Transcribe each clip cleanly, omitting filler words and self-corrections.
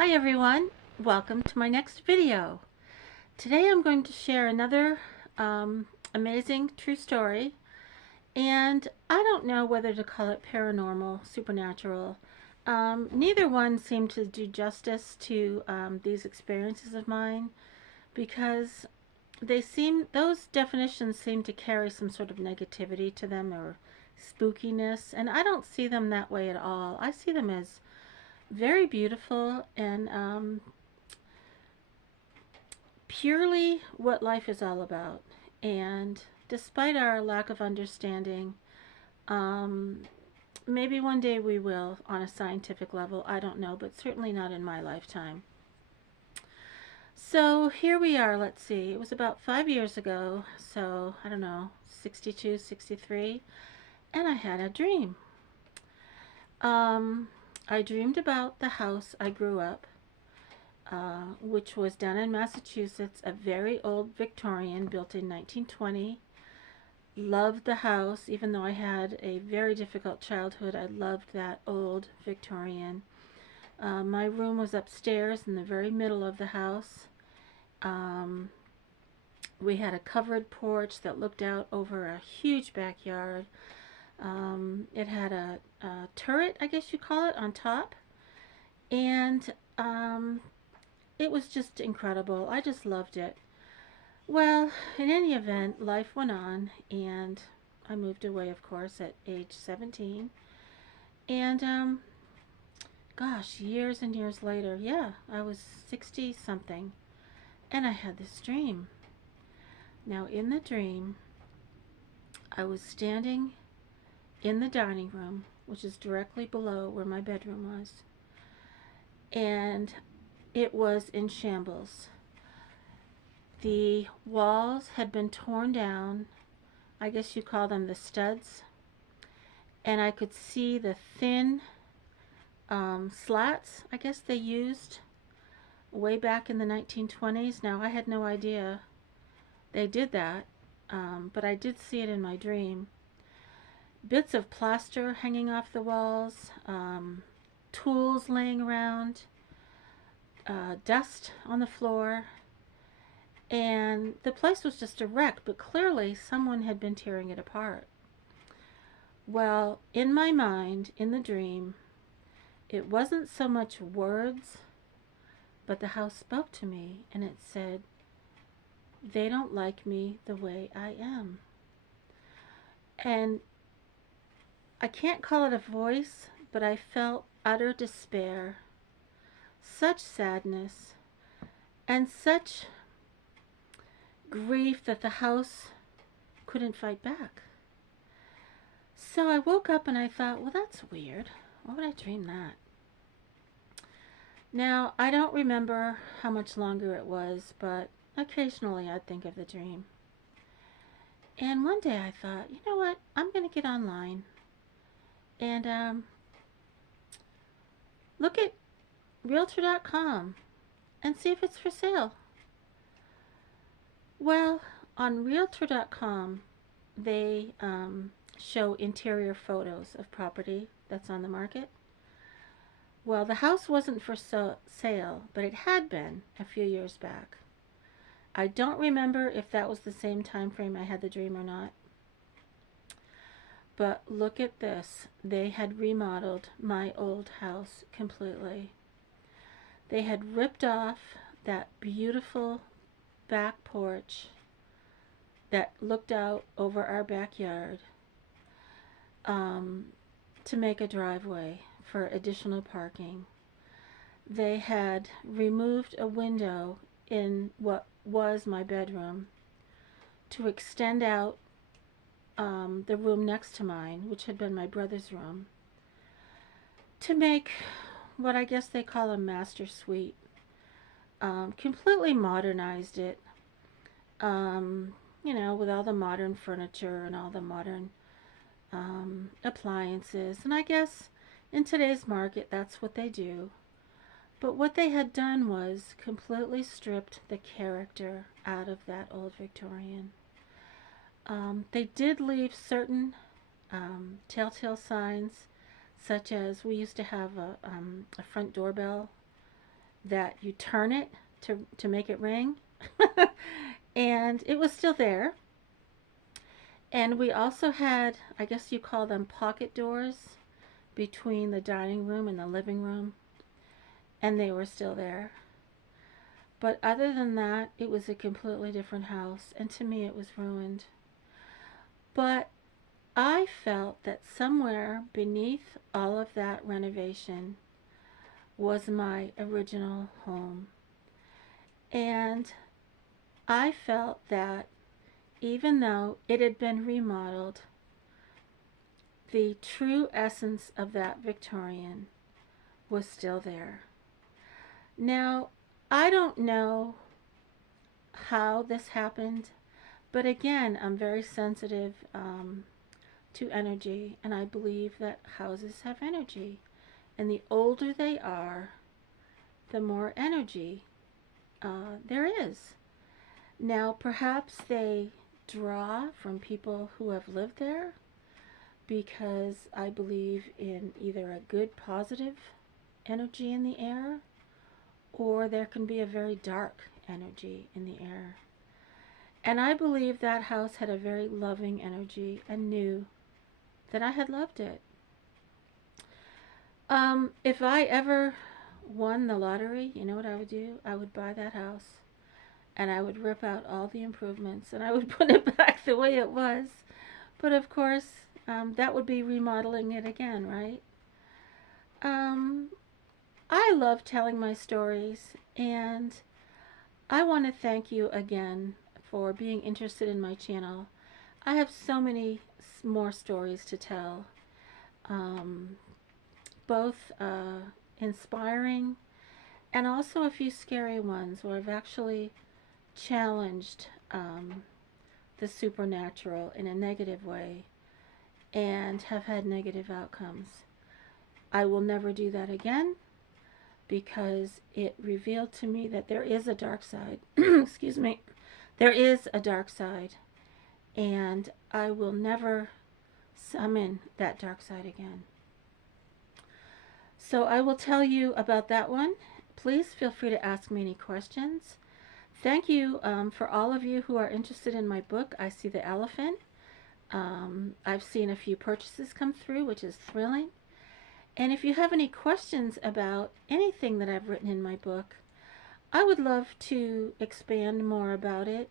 Hi everyone, welcome to my next video. Today I'm going to share another amazing true story, and I don't know whether to call it paranormal, supernatural. Neither one seemed to do justice to these experiences of mine because those definitions seem to carry some sort of negativity to them or spookiness, and I don't see them that way at all. I see them as very beautiful and purely what life is all about. And despite our lack of understanding, um, maybe one day we will on a scientific level. I don't know, but certainly not in my lifetime. So here we are. Let's see. It was about 5 years ago. So I don't know, 62, 63. And I had a dream. Um, I dreamed about the house I grew up, which was down in Massachusetts, a very old Victorian built in 1920. Loved the house, even though I had a very difficult childhood. I loved that old Victorian. My room was upstairs in the very middle of the house. Um, we had a covered porch that looked out over a huge backyard. It had a turret, I guess you call it, on top. And it was just incredible. I just loved it. Well, in any event, life went on, and I moved away, of course, at age 17. And, gosh, years and years later, yeah, I was 60 something, and I had this dream. Now, in the dream, I was standing in the dining room, which is directly below where my bedroom was, and it was in shambles. The walls had been torn down. I guess you call them the studs. And I could see the thin slats, I guess they used way back in the 1920s. Now, I had no idea they did that, but I did see it in my dream. Bits of plaster hanging off the walls, tools laying around, dust on the floor. And the place was just a wreck, but clearly someone had been tearing it apart. Well, in my mind, in the dream, it wasn't so much words, but the house spoke to me, and it said, "They don't like me the way I am." And I can't call it a voice, but I felt utter despair, such sadness, and such grief that the house couldn't fight back. So I woke up and I thought, well, that's weird. Why would I dream that? Now, I don't remember how much longer it was, but occasionally I'd think of the dream. And one day I thought, you know what? I'm going to get online and look at realtor.com and see if it's for sale. Well, on realtor.com, they show interior photos of property that's on the market. Well, the house wasn't for sale, but it had been a few years back. I don't remember if that was the same time frame I had the dream or not. But look at this. They had remodeled my old house completely. They had ripped off that beautiful back porch that looked out over our backyard to make a driveway for additional parking. They had removed a window in what was my bedroom to extend out the room next to mine, which had been my brother's room, to make what I guess they call a master suite. Completely modernized it, with all the modern furniture and all the modern appliances. And I guess in today's market, that's what they do. But what they had done was completely stripped the character out of that old Victorian. They did leave certain telltale signs, such as we used to have a front doorbell that you turn it to make it ring. And it was still there. And we also had, I guess you call them pocket doors between the dining room and the living room, and they were still there. But other than that, it was a completely different house, and to me, it was ruined. But I felt that somewhere beneath all of that renovation was my original home. And I felt that even though it had been remodeled, the true essence of that Victorian was still there. Now, I don't know how this happened, but again, I'm very sensitive to energy, and I believe that houses have energy. And the older they are, the more energy there is. Now, perhaps they draw from people who have lived there, because I believe in either a good positive energy in the air, or there can be a very dark energy in the air. And I believe that house had a very loving energy and knew that I had loved it. If I ever won the lottery, you know what I would do? I would buy that house and I would rip out all the improvements and I would put it back the way it was. But of course, that would be remodeling it again, right? I love telling my stories, and I want to thank you again for being interested in my channel. I have so many more stories to tell, both inspiring and also a few scary ones where I've actually challenged the supernatural in a negative way and have had negative outcomes. I will never do that again because it revealed to me that there is a dark side. Excuse me. There is a dark side, and I will never summon that dark side again. So I will tell you about that one. Please feel free to ask me any questions. Thank you for all of you who are interested in my book, I See the Elephant. I've seen a few purchases come through, which is thrilling. And if you have any questions about anything that I've written in my book, I would love to expand more about it,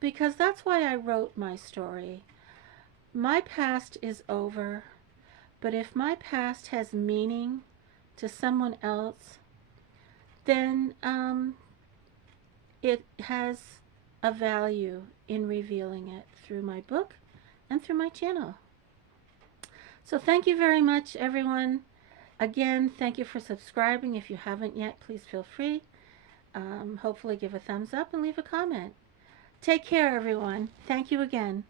because that's why I wrote my story. My past is over, but if my past has meaning to someone else, then it has a value in revealing it through my book and through my channel. So thank you very much, everyone. Again, thank you for subscribing. If you haven't yet, please feel free. Hopefully give a thumbs up and leave a comment. Take care, everyone. Thank you again.